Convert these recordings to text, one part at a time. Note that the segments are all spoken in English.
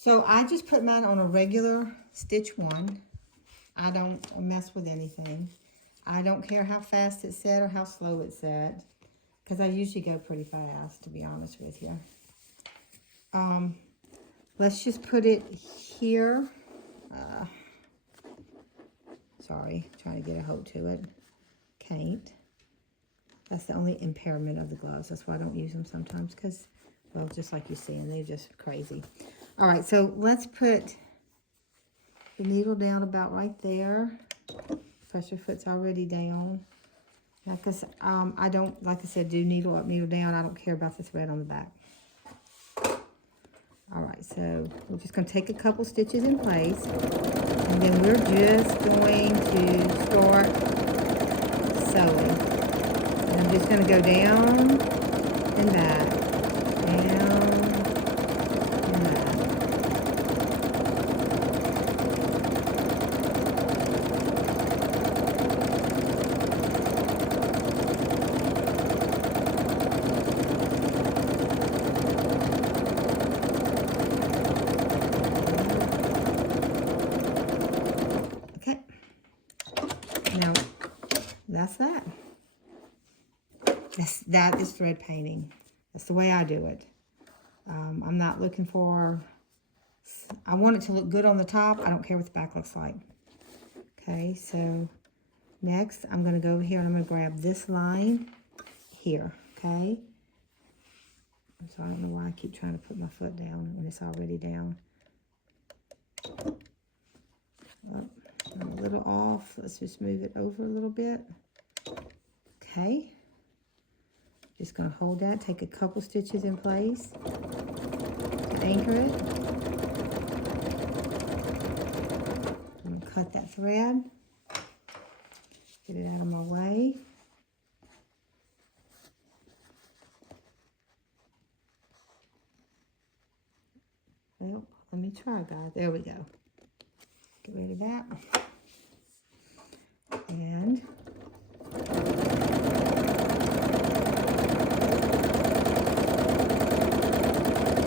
So I just put mine on a regular stitch 1. I don't mess with anything. I don't care how fast it's set or how slow it's set, because I usually go pretty fast, to be honest with you. Let's just put it here. Sorry, trying to get a hold to it. Can't. That's the only impairment of the gloves. That's why I don't use them sometimes, because, well, just like you're seeing, they're just crazy. All right, so let's put the needle down about right there. Pressure foot's already down. Now, because I don't, like I said, do needle up, needle down. I don't care about the thread on the back. All right, so we're just going to take a couple stitches in place, and then we're just going to start sewing. And I'm just going to go down and back, down and back. Now, that's that. That is thread painting. That's the way I do it. I'm not looking for, I want it to look good on the top. I don't care what the back looks like. Okay, so next I'm going to go over here and I'm going to grab this line here, okay? So I don't know why I keep trying to put my foot down when it's already down. Oh, I'm a little off. Let's just move it over a little bit. Okay. Just going to hold that, take a couple stitches in place to anchor it. I'm going to cut that thread, get it out of my way. Well, let me try, guys. There we go. Get rid of that. And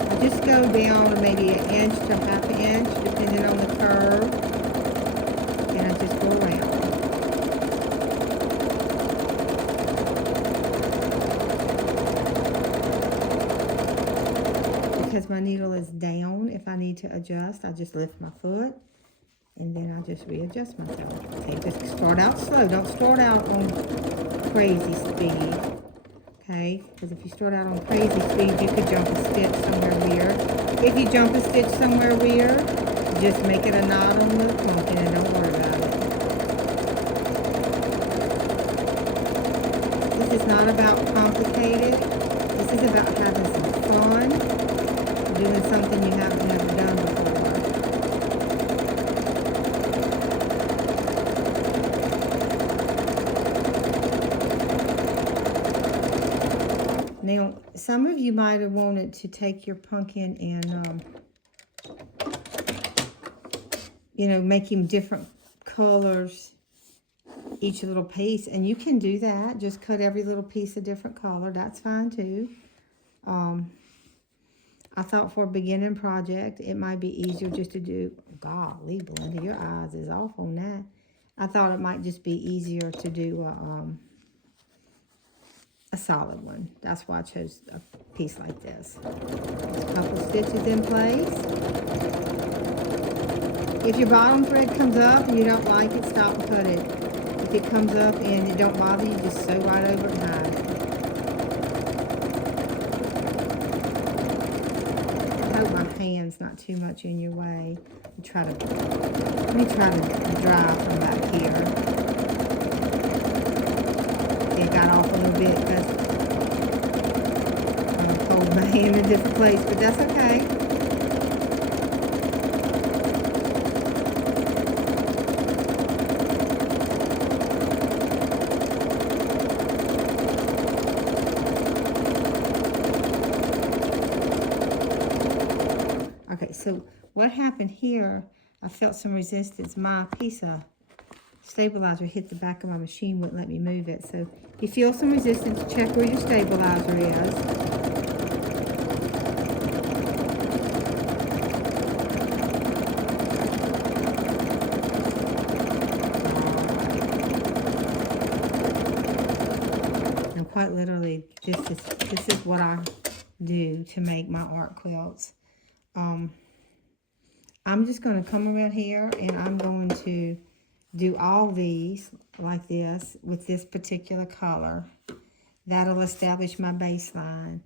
I just go down maybe an inch to half an inch, depending on the curve. And I just go around. Because my needle is down, if I need to adjust, I just lift my foot. And then I just readjust myself. Okay, just start out slow. Don't start out on crazy speed. Okay, because if you start out on crazy speed, you could jump a stitch somewhere weird. If you jump a stitch somewhere weird, just make it a knot on the pumpkin and don't worry about it. This is not about complicated. This is about having some fun, doing something you haven't ever done before. Now, some of you might have wanted to take your pumpkin and, you know, make him different colors, each little piece. And you can do that. Just cut every little piece a different color. That's fine, too. I thought for a beginning project, it might be easier just to do, golly, Belinda, your eyes is off on that. I thought it might just be easier to do a solid one. That's why I chose a piece like this. Just a couple stitches in place. If your bottom thread comes up and you don't like it, stop and cut it. If it comes up and it don't bother you, just sew right over it and hide it. I hope my hand's not too much in your way. Let me try to dry from back here. It got off a little bit because I hold my hand in a different place, but that's okay. Okay, so what happened here, I felt some resistance. My piece of stabilizer hit the back of my machine, wouldn't let me move it. So if you feel some resistance, check where your stabilizer is. quite literally, this is what I do to make my art quilts. I'm just going to come around here and I'm going to do all these like this with this particular color. That'll establish my baseline.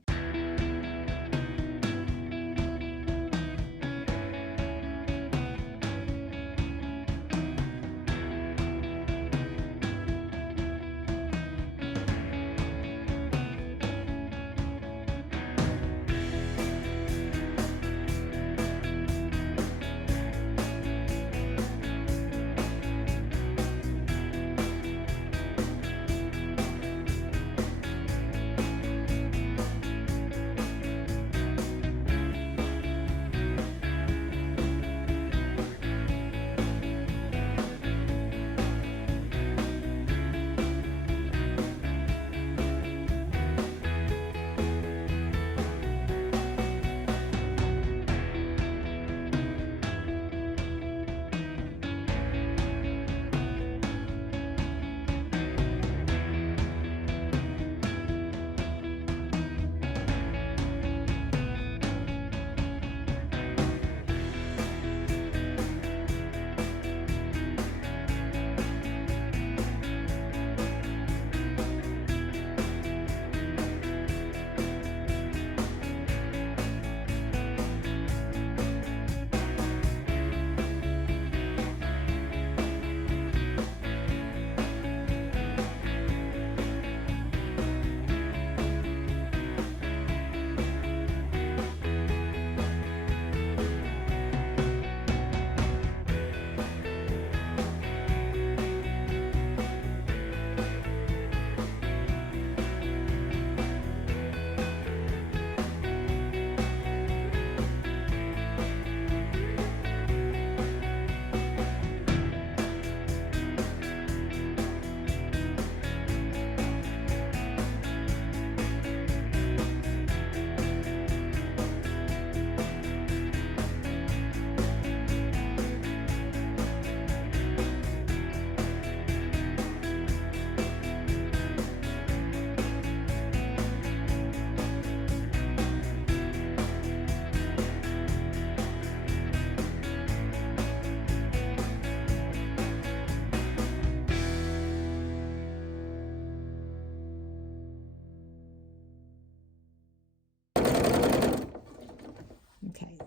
Okay.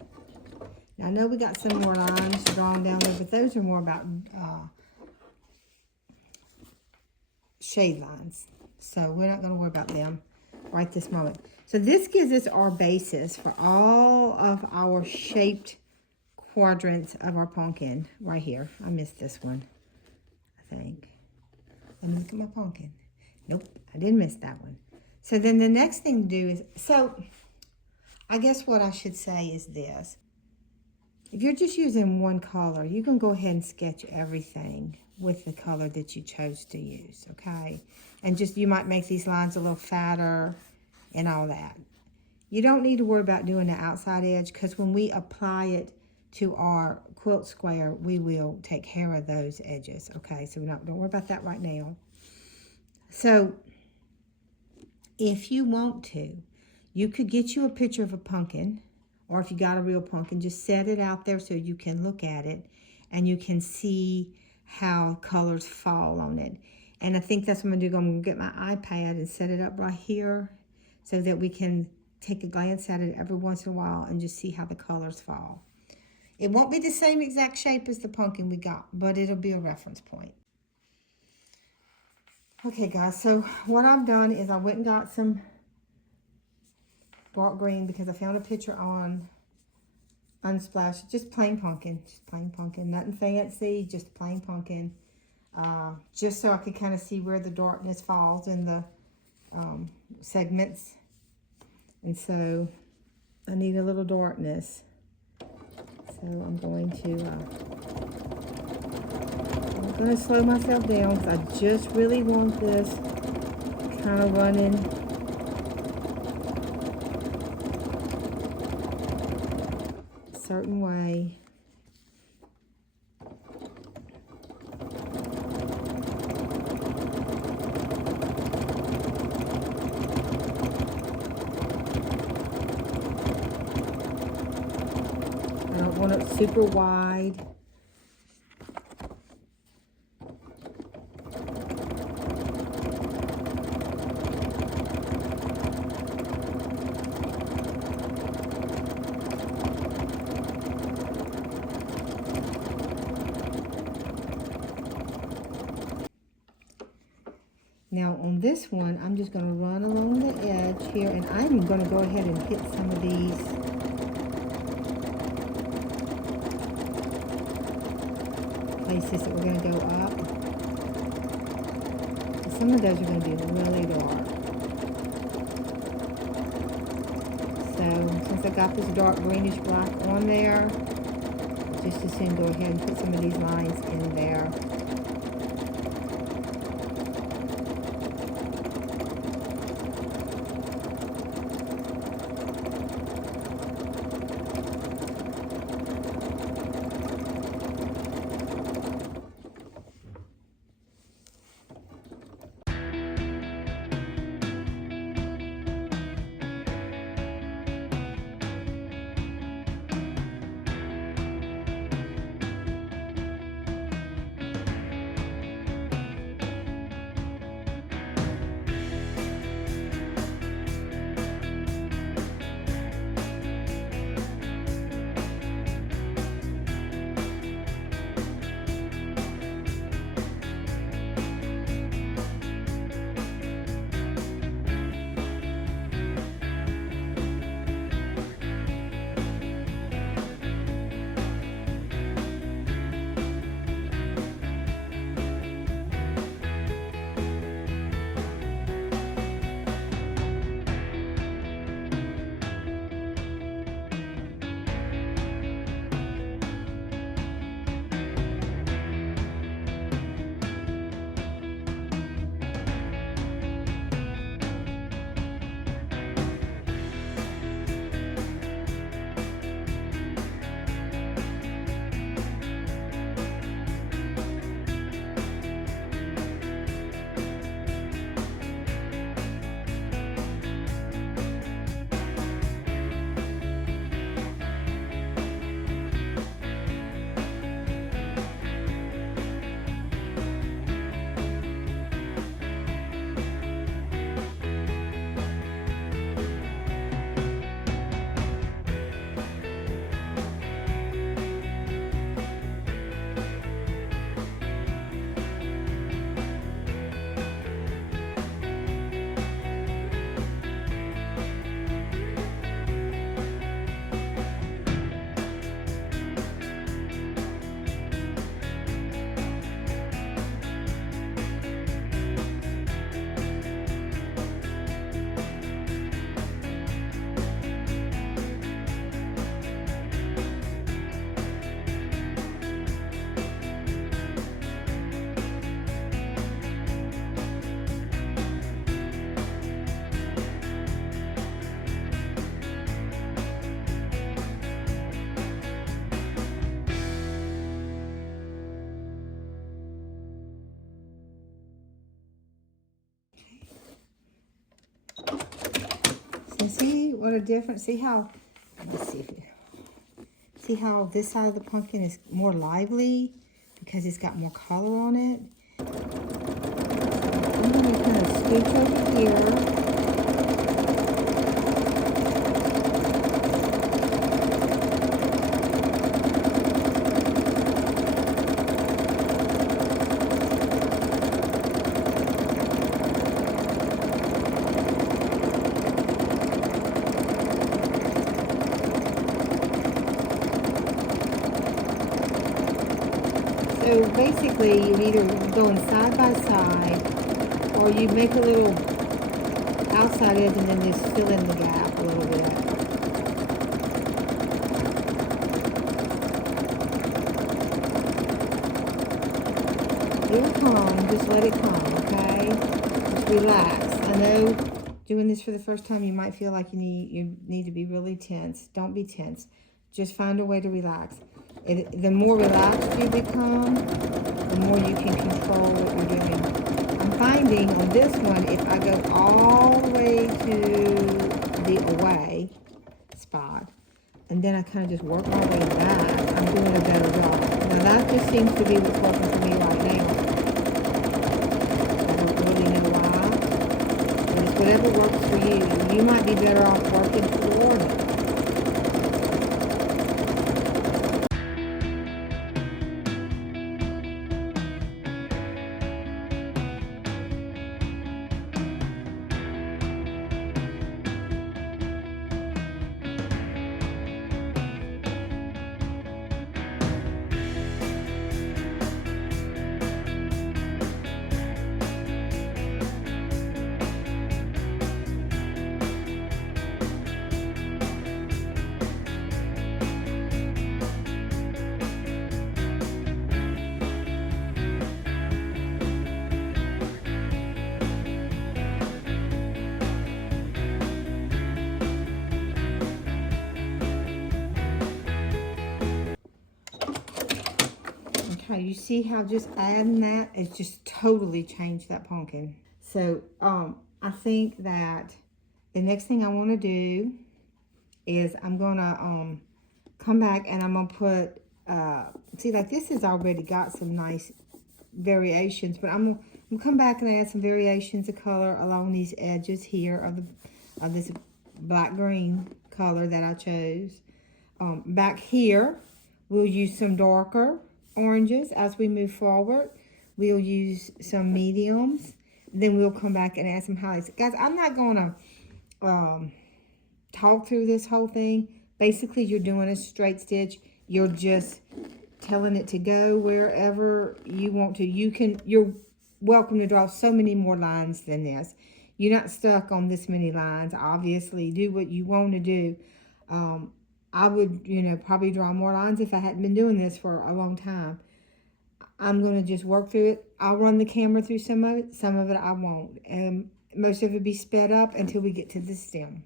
Now I know we got some more lines drawn down there, but those are more about shade lines. So we're not going to worry about them right this moment. So this gives us our basis for all of our shaped quadrants of our pumpkin right here. I missed this one, I think. Let me look at my pumpkin. Nope, I didn't miss that one. So then the next thing to do is, so I guess what I should say is this. If you're just using one color, you can go ahead and sketch everything with the color that you chose to use, okay? And just, you might make these lines a little fatter and all that. You don't need to worry about doing the outside edge, because when we apply it to our quilt square, we will take care of those edges, okay? So don't worry about that right now. So if you want to, you could get you a picture of a pumpkin, or if you got a real pumpkin, just set it out there so you can look at it and you can see how colors fall on it. And I think that's what I'm gonna do. I'm gonna get my iPad and set it up right here so that we can take a glance at it every once in a while and just see how the colors fall. It won't be the same exact shape as the pumpkin we got, but it'll be a reference point. Okay guys, so what I've done is I went and got some dark green because I found a picture on Unsplash, just plain pumpkin, nothing fancy, just plain pumpkin, just so I could kind of see where the darkness falls in the segments. And so I need a little darkness, so I'm going to slow myself down because I just really want this kind of running a certain way. start super wide. Now on this one, I'm just going to run along the edge here, and I'm going to go ahead and hit some of these places that we're going to go up. Some of those are going to be really dark. So since I got this dark greenish black on there, just as soon go ahead and put some of these lines in there. And see what a difference, see how, let's see if you, see how this side of the pumpkin is more lively because it's got more color on it. I'm going to kind of scooch over here. So basically, you're either going side by side, or you make a little outside edge and then just fill in the gap a little bit. It'll come, just let it come, okay? Just relax. I know doing this for the first time, you might feel like you need to be really tense. Don't be tense. Just find a way to relax. The more relaxed you become, the more you can control what you're doing. I'm finding on this one, if I go all the way to the away spot, and then I kind of just work my way back, I'm doing a better job. Now that just seems to be what's working for me right now. I don't really know why. But it's whatever works for you. You might be better off working toward it. Okay, you see how just adding that, it's just totally changed that pumpkin. So, I think that the next thing I want to do is I'm going to come back and I'm going to put, see, like this has already got some nice variations, but I'm going to come back and add some variations of color along these edges here of this black green color that I chose. Back here, we'll use some darker oranges as we move forward. We'll use some mediums. Then we'll come back and add some highlights. Guys, I'm not going to talk through this whole thing. Basically, you're doing a straight stitch. You're just telling it to go wherever you want to. You're welcome to draw so many more lines than this. You're not stuck on this many lines. Obviously, do what you want to do. I would, probably draw more lines if I hadn't been doing this for a long time. I'm going to just work through it. I'll run the camera through some of it I won't. And most of it be sped up until we get to the stem.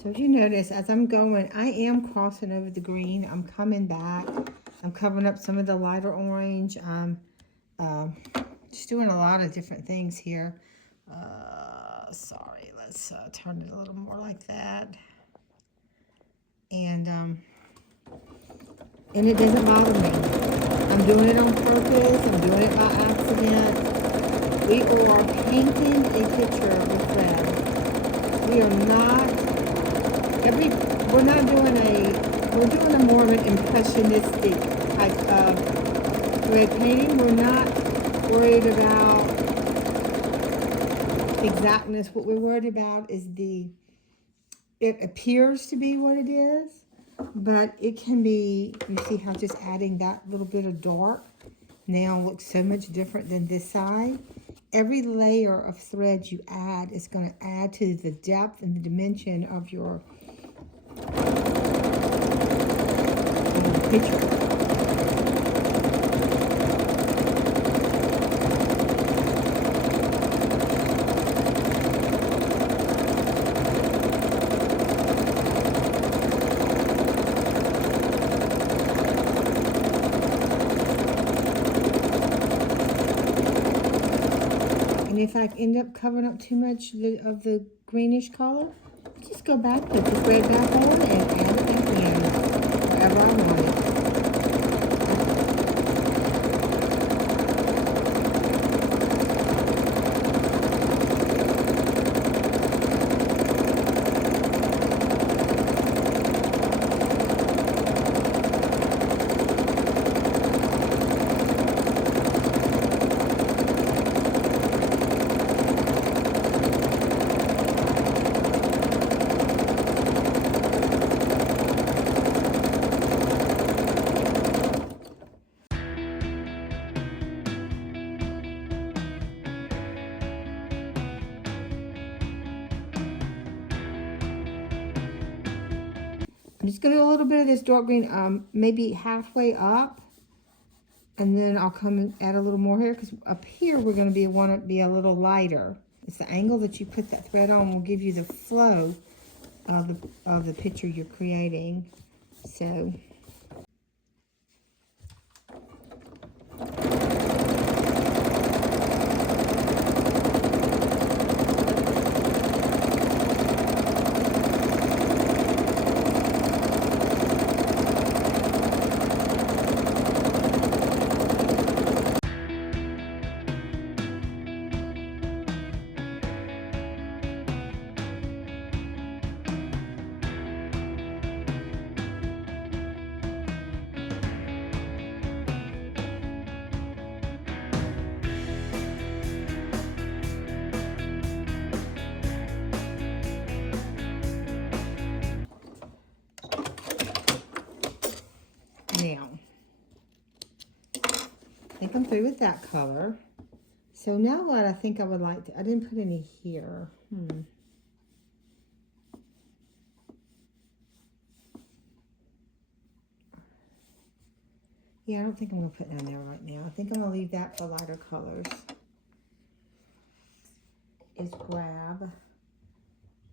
So as you notice, as I'm going, I am crossing over the green. I'm coming back. I'm covering up some of the lighter orange. I'm just doing a lot of different things here. Sorry, let's turn it a little more like that. And it doesn't bother me. I'm doing it on purpose. I'm doing it by accident. We are painting a picture with thread. We are not... we're doing a more of an impressionistic type of thread painting. We're not worried about exactness. What we're worried about is it appears to be what it is, but it can be, you see how just adding that little bit of dark now looks so much different than this side. Every layer of thread you add is going to add to the depth and the dimension of your picture. And if I end up covering up too much of the greenish color, just go back, put the thread back on, and add it back in wherever I want it. I'm just going to do a little bit of this dark green, maybe halfway up, and then I'll come and add a little more here, because up here we're going to want to be a little lighter. It's the angle that you put that thread on will give you the flow of the picture you're creating. So now, I think I'm through with that color. So now what I think I would like to, I didn't put any here. Yeah, I don't think I'm going to put down there right now. I think I'm going to leave that for lighter colors. Is grab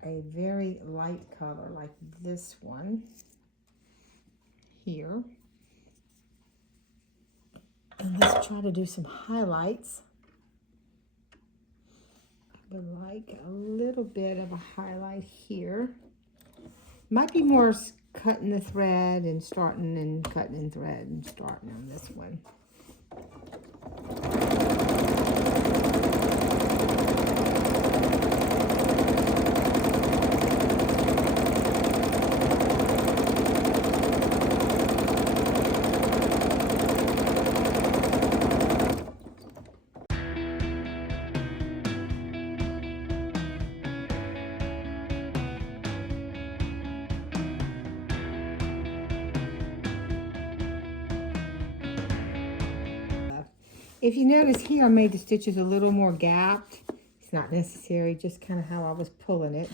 a very light color like this one here. And let's try to do some highlights. I would like a little bit of a highlight here. Might be more cutting the thread and starting and cutting in thread and starting on this one. If you notice here, I made the stitches a little more gapped. It's not necessary, just kind of how I was pulling it.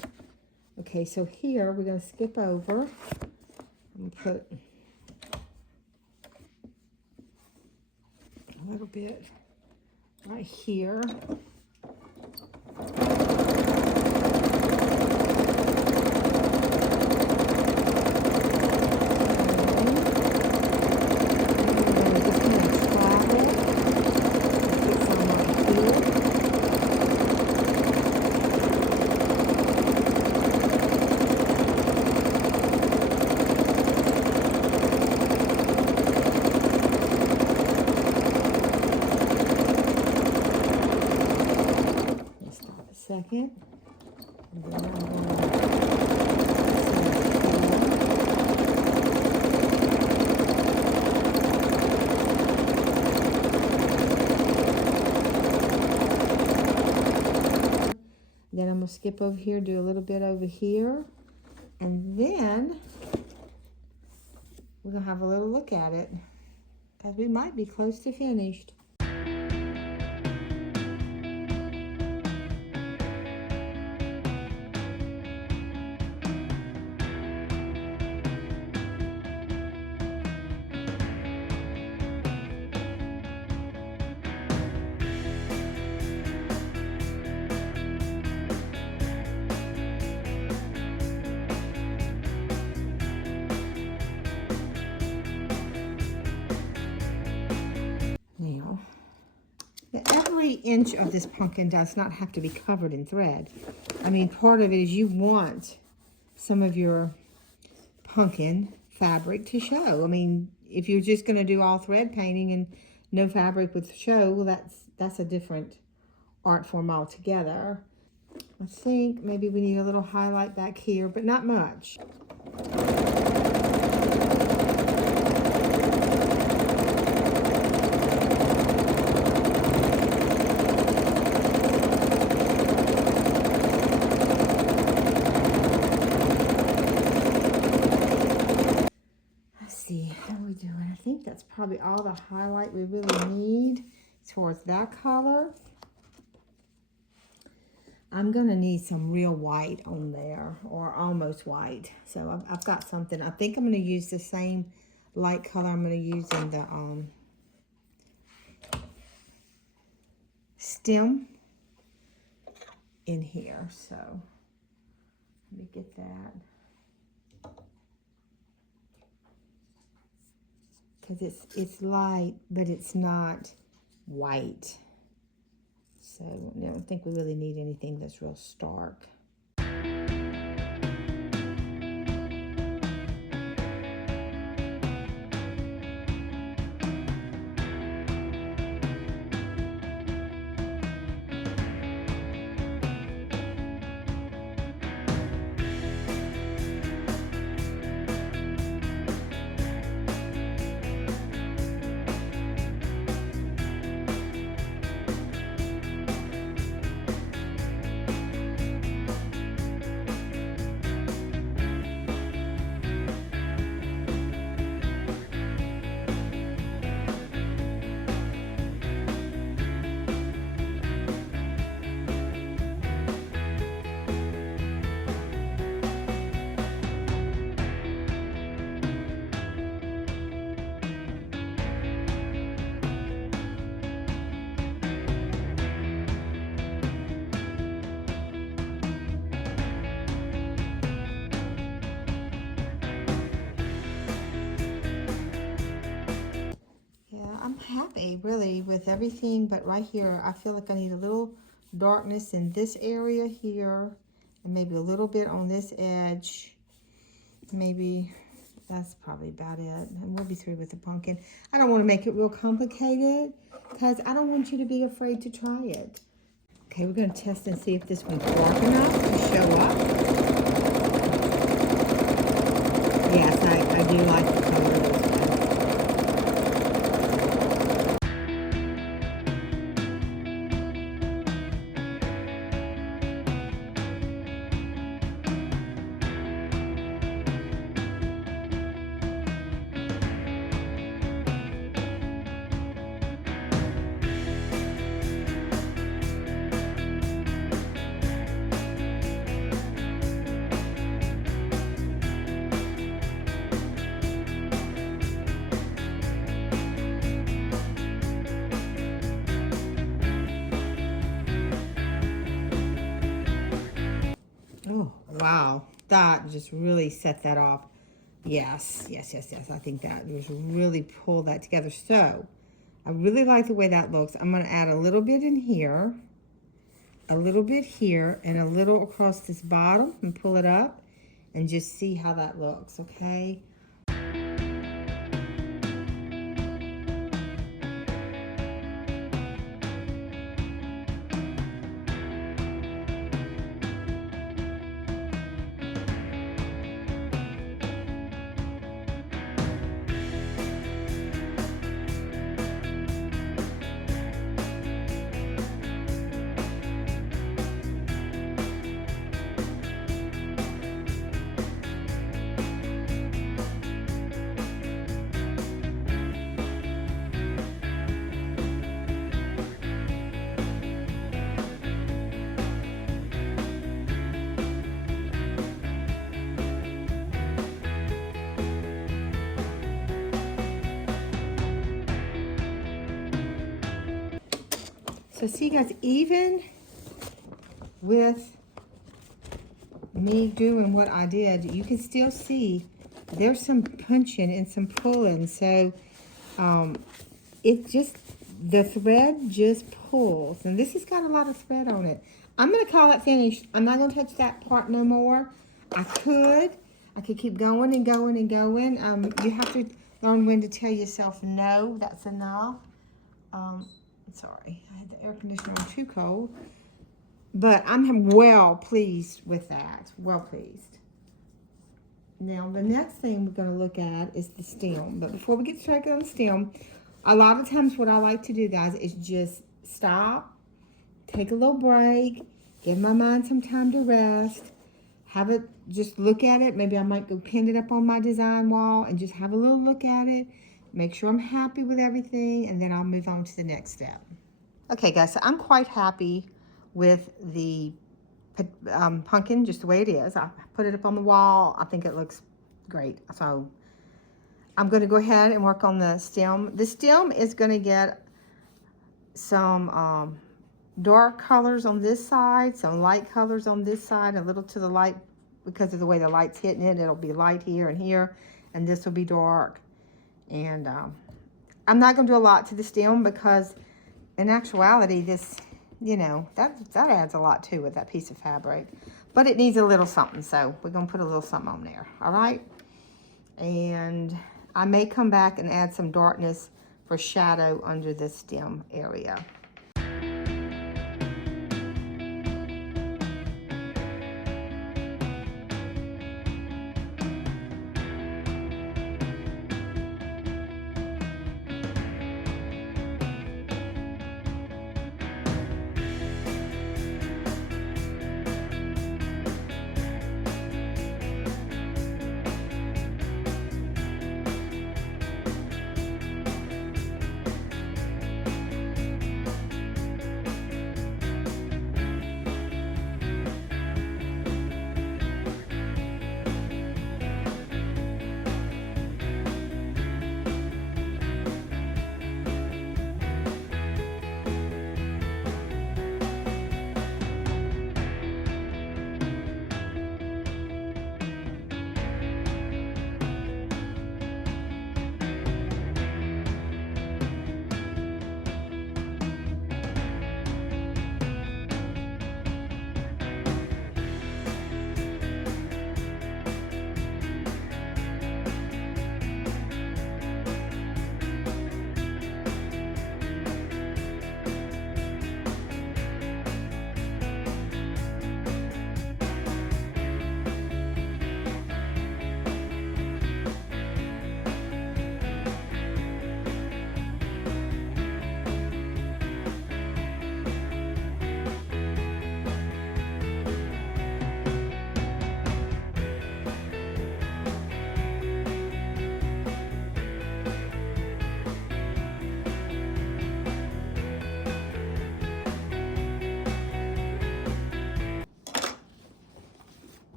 Okay, so here we're going to skip over. I'm going to put a little bit right here. Second. Then I'm going to skip over here, do a little bit over here, and then we're going to have a little look at it, because we might be close to finished. Now, every inch of this pumpkin does not have to be covered in thread. I mean, part of it is you want some of your pumpkin fabric to show. I mean, if you're just going to do all thread painting and no fabric with show, well, that's a different art form altogether. I think maybe we need a little highlight back here, but not much. How are we doing? I think that's probably all the highlight we really need towards that color. I'm going to need some real white on there, or almost white. So I've got something. I think I'm going to use the same light color I'm going to use in the stem. in here. So let me get that. Because it's light, but it's not white. So I don't think we really need anything that's real stark. I'm happy really with everything, but right here I feel like I need a little darkness in this area here, and maybe a little bit on this edge. Maybe that's probably about it, and we'll be through with the pumpkin. I don't want to make it real complicated because I don't want you to be afraid to try it. Okay, we're going to test and see if this one's dark enough to show up. Yes, I do like the color of this one. Oh, wow. That just really set that off. Yes. I think that just really pulled that together. So, I really like the way that looks. I'm going to add a little bit in here, a little bit here, and a little across this bottom and pull it up and just see how that looks, okay? So see guys, even with me doing what I did, you can still see there's some punching and some pulling. So it just, the thread just pulls. And this has got a lot of thread on it. I'm going to call it finished. I'm not going to touch that part no more. I could keep going and going and going. You have to learn when to tell yourself, no, that's enough. Sorry, I had the air conditioner on too cold. But I'm well pleased with that. Well pleased. Now, the next thing we're going to look at is the stem. But before we get started on the stem, a lot of times what I like to do, guys, is just stop, take a little break, give my mind some time to rest, have it, just look at it. Maybe I might go pin it up on my design wall and just have a little look at it. Make sure I'm happy with everything, and then I'll move on to the next step. Okay, guys, so I'm quite happy with the pumpkin just the way it is. I put it up on the wall. I think it looks great. So I'm going to go ahead and work on the stem. The stem is going to get some dark colors on this side, some light colors on this side, a little to the light because of the way the light's hitting it. It'll be light here and here, and this will be dark. And I'm not going to do a lot to the stem because in actuality, this, you know, that adds a lot to it, that piece of fabric. But it needs a little something, so we're going to put a little something on there, all right? And I may come back and add some darkness for shadow under the stem area.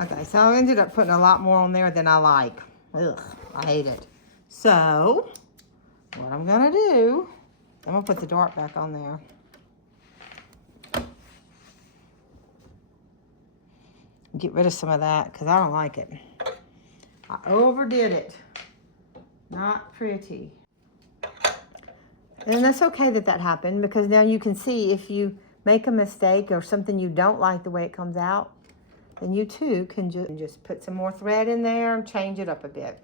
Okay, so I ended up putting a lot more on there than I like. Ugh, I hate it. So, what I'm gonna do, I'm gonna put the dark back on there. Get rid of some of that, because I don't like it. I overdid it. Not pretty. And that's okay that that happened, because now you can see if you make a mistake or something you don't like the way it comes out, then you too can just put some more thread in there and change it up a bit.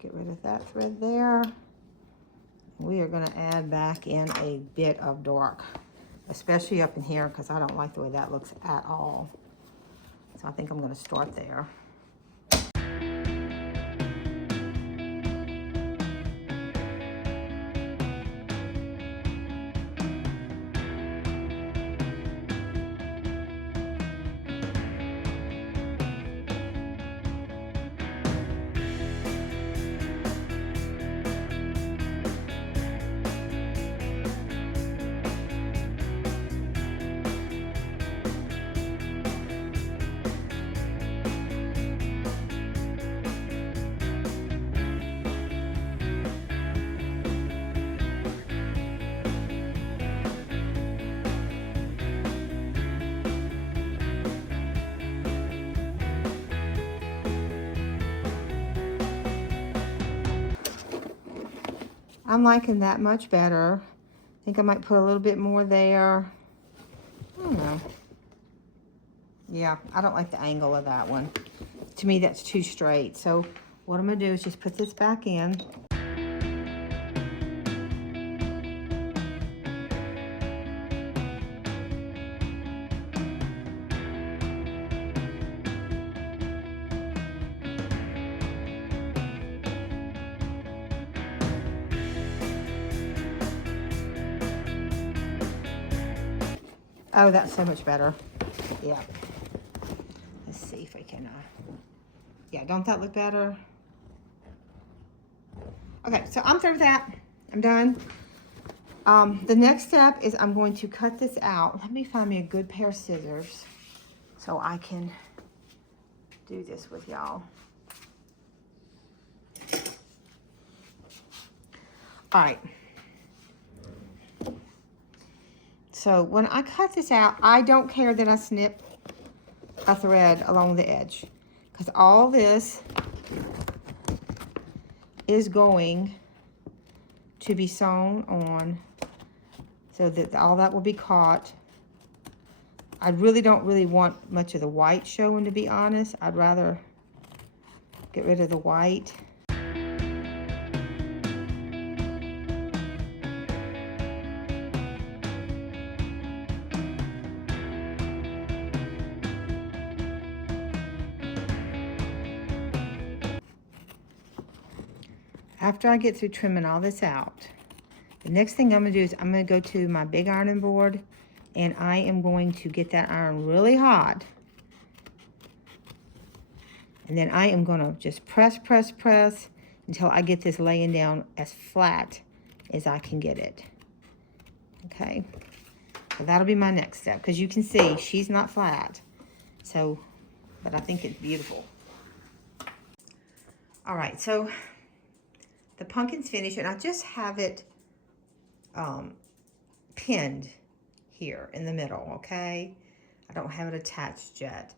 Get rid of that thread there. We are going to add back in a bit of dark, especially up in here, because I don't like the way that looks at all. So I think I'm going to start there. I'm liking that much better. I think I might put a little bit more there. I don't know. Yeah, I don't like the angle of that one. To me, that's too straight. So what I'm gonna do is just put this back in. Oh, that's so much better. Yeah. Let's see if I can, yeah, don't that look better? Okay, so I'm through with that. I'm done. The next step is I'm going to cut this out. Let me find me a good pair of scissors so I can do this with y'all. All right. So when I cut this out, I don't care that I snip a thread along the edge, because all this is going to be sewn on so that all that will be caught. I really don't want much of the white showing, to be honest. I'd rather get rid of the white. After I get through trimming all this out, the next thing I'm gonna do is I'm gonna go to my big ironing board, and I am going to get that iron really hot. And then I am gonna just press until I get this laying down as flat as I can get it. Okay, so that'll be my next step, because you can see she's not flat. So, but I think it's beautiful. All right, so the pumpkin's finished, and I just have it pinned here in the middle, okay? I don't have it attached yet.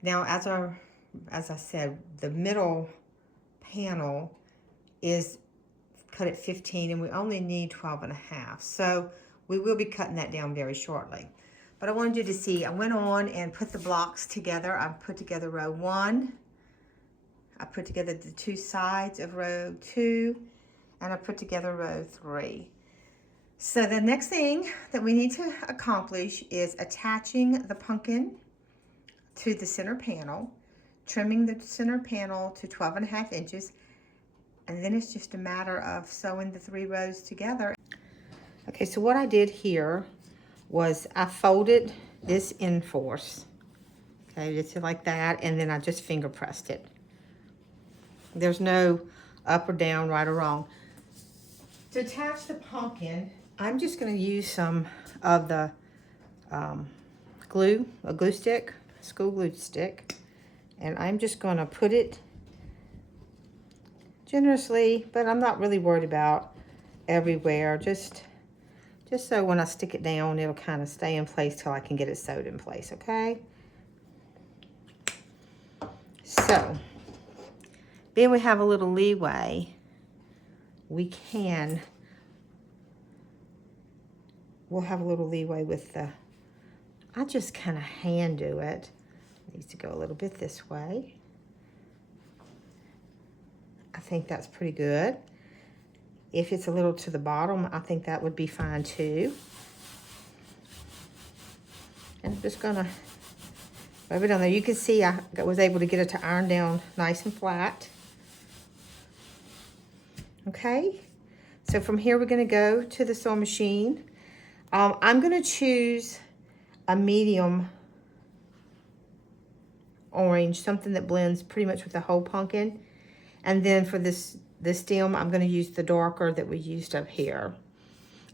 Now, as I said, the middle panel is cut at 15, and we only need 12.5. So we will be cutting that down very shortly. But I wanted you to see, I went on and put the blocks together. I put together row 1. I put together the 2 sides of row 2, and I put together row 3. So the next thing that we need to accomplish is attaching the pumpkin to the center panel, trimming the center panel to 12.5 inches, and then it's just a matter of sewing the 3 rows together. Okay, so what I did here was I folded this in force, okay, just like that, and then I just finger pressed it. There's no up or down, right or wrong. To attach the pumpkin, I'm just going to use some of the glue, a glue stick, school glue stick, and I'm just going to put it generously, but I'm not really worried about everywhere, just so when I stick it down, it'll kind of stay in place till I can get it sewed in place, okay? So, then we have a little leeway. We'll have a little leeway with the, I just kind of hand do it. It needs to go a little bit this way. I think that's pretty good. If it's a little to the bottom, I think that would be fine too. And I'm just gonna rub it on there. You can see I was able to get it to iron down nice and flat. Okay, so from here we're gonna go to the sewing machine. I'm gonna choose a medium orange, something that blends pretty much with the whole pumpkin. And then for the stem, I'm gonna use the darker that we used up here.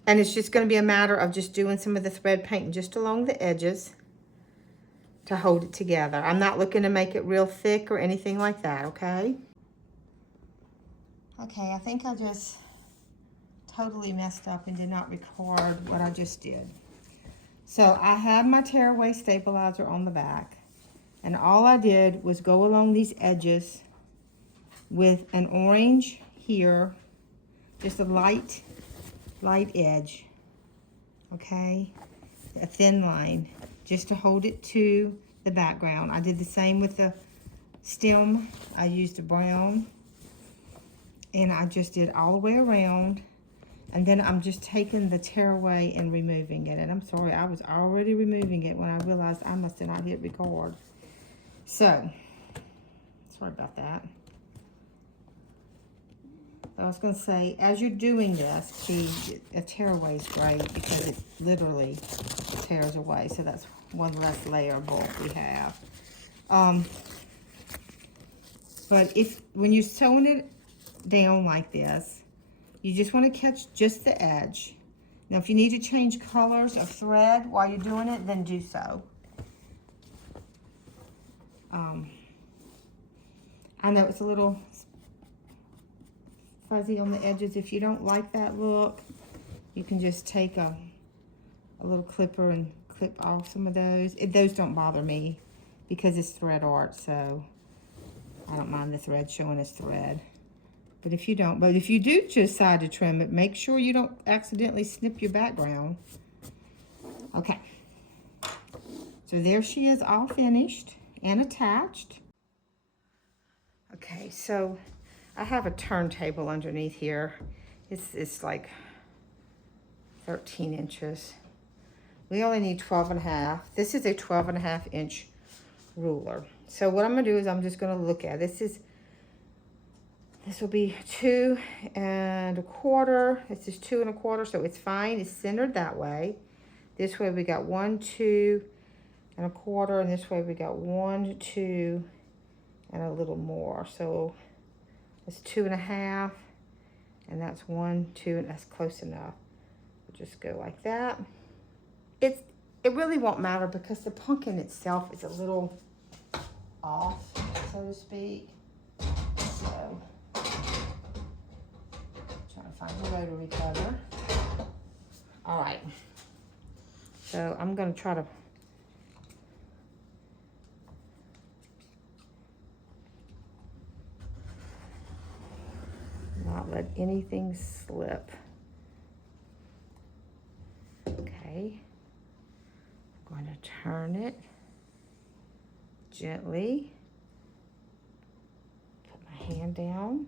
And it's just gonna be a matter of just doing some of the thread painting just along the edges to hold it together. I'm not looking to make it real thick or anything like that, okay? Okay, I think I just totally messed up and did not record what I just did. So I have my tearaway stabilizer on the back, and all I did was go along these edges with an orange here, just a light edge, okay? A thin line, just to hold it to the background. I did the same with the stem. I used a brown, and I just did all the way around. And then I'm just taking the tearaway and removing it. And I'm sorry, I was already removing it when I realized I must have not hit record. So, sorry about that. I was going to say, as you're doing this, a tearaway is great because it literally tears away. So that's one less layer of bulk we have. But when you're sewing it down like this, you just want to catch just the edge. Now, if you need to change colors of thread while you're doing it, then do so. I know it's a little fuzzy on the edges. If you don't like that look, you can just take a little clipper and clip off some of those. Those don't bother me because it's thread art, so I don't mind the thread showing as thread. But if you do decide to trim it, make sure you don't accidentally snip your background. Okay. So there she is, all finished and attached. Okay, so I have a turntable underneath here. It's like 13 inches. We only need 12.5. This is a 12.5-inch ruler. So what I'm gonna do is I'm just gonna look at this will be 2 1/4. This is 2 1/4, so it's fine. It's centered that way. This way we got 1 2 1/4, and this way we got 1 2 and a little more. So it's 2 1/2, and that's 1 2, and that's close enough. We'll just go like that. It really won't matter because the pumpkin itself is a little off, so to speak. So trying to find the rotary cutter. All right. So I'm going to try to not let anything slip. Okay. I'm going to turn it gently. Put my hand down.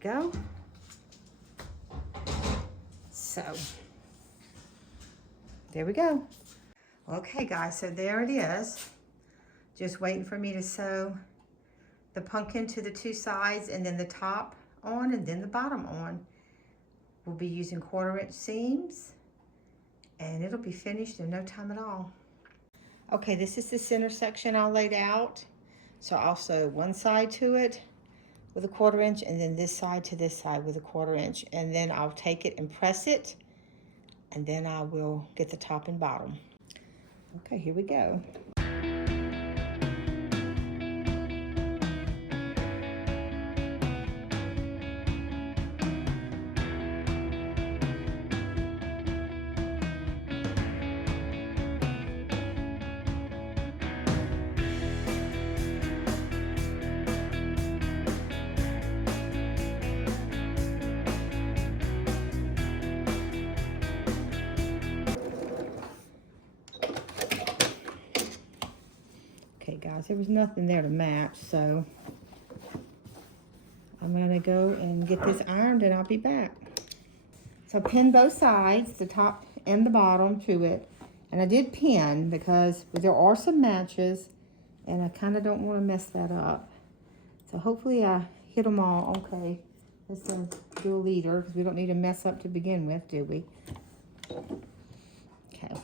Go. So there we go. Okay guys, so there it is. Just waiting for me to sew the pumpkin to the 2 sides, and then the top on and then the bottom on. We'll be using 1/4-inch seams, and it'll be finished in no time at all. Okay, this is the center section I laid out. So I'll sew one side to it with a 1/4-inch, and then this side to this side with a 1/4-inch, and then I'll take it and press it, and then I will get the top and bottom. Okay, here we go. Guys, there was nothing there to match, so I'm gonna go and get this ironed and I'll be back. So pin both sides, the top and the bottom, to it, and I did pin because there are some matches and I kind of don't want to mess that up. So hopefully I hit them all. Okay, let's do a leader because we don't need to mess up to begin with, do we? Okay.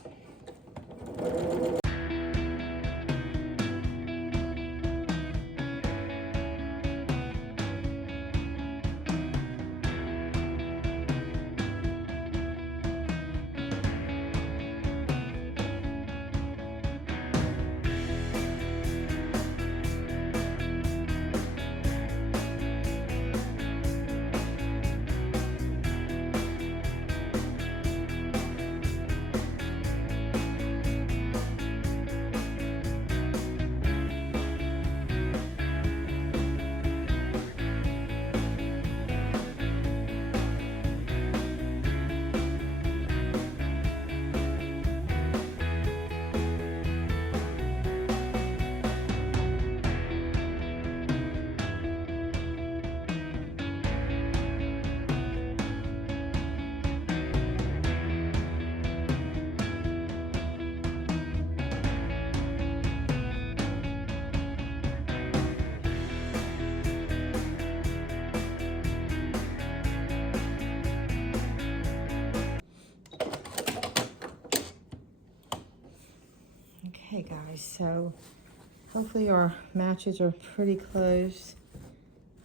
guys, so hopefully our matches are pretty close.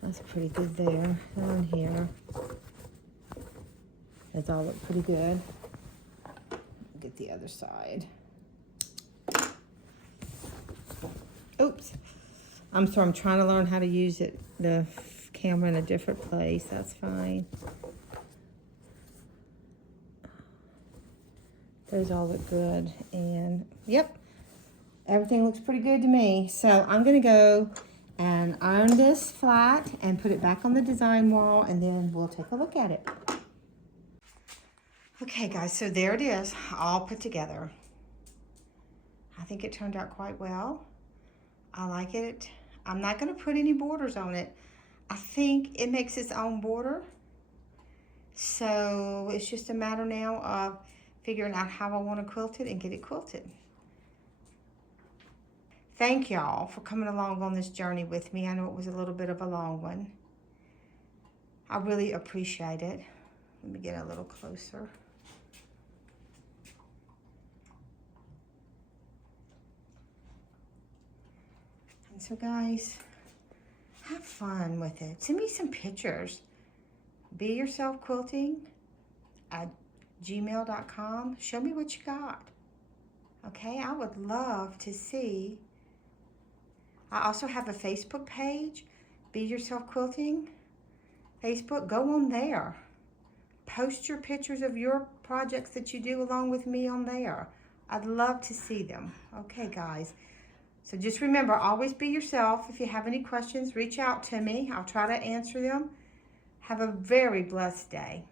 That's pretty good there. Down here, that's all look pretty good. Get the other side. Oops. I'm sorry, I'm trying to learn how to use the camera in a different place. That's fine. Those all look good. And yep, everything looks pretty good to me. So I'm gonna go and iron this flat and put it back on the design wall, and then we'll take a look at it. Okay guys, so there it is, all put together. I think it turned out quite well. I like it. I'm not gonna put any borders on it. I think it makes its own border. So it's just a matter now of figuring out how I wanna quilt it and get it quilted. Thank y'all for coming along on this journey with me. I know it was a little bit of a long one. I really appreciate it. Let me get a little closer. And so guys, have fun with it. Send me some pictures. beyourselfquilting@gmail.com. Show me what you got. Okay, I would love to see. I also have a Facebook page, Be Yourself Quilting. Facebook, go on there. Post your pictures of your projects that you do along with me on there. I'd love to see them. Okay, guys. So just remember, always be yourself. If you have any questions, reach out to me. I'll try to answer them. Have a very blessed day.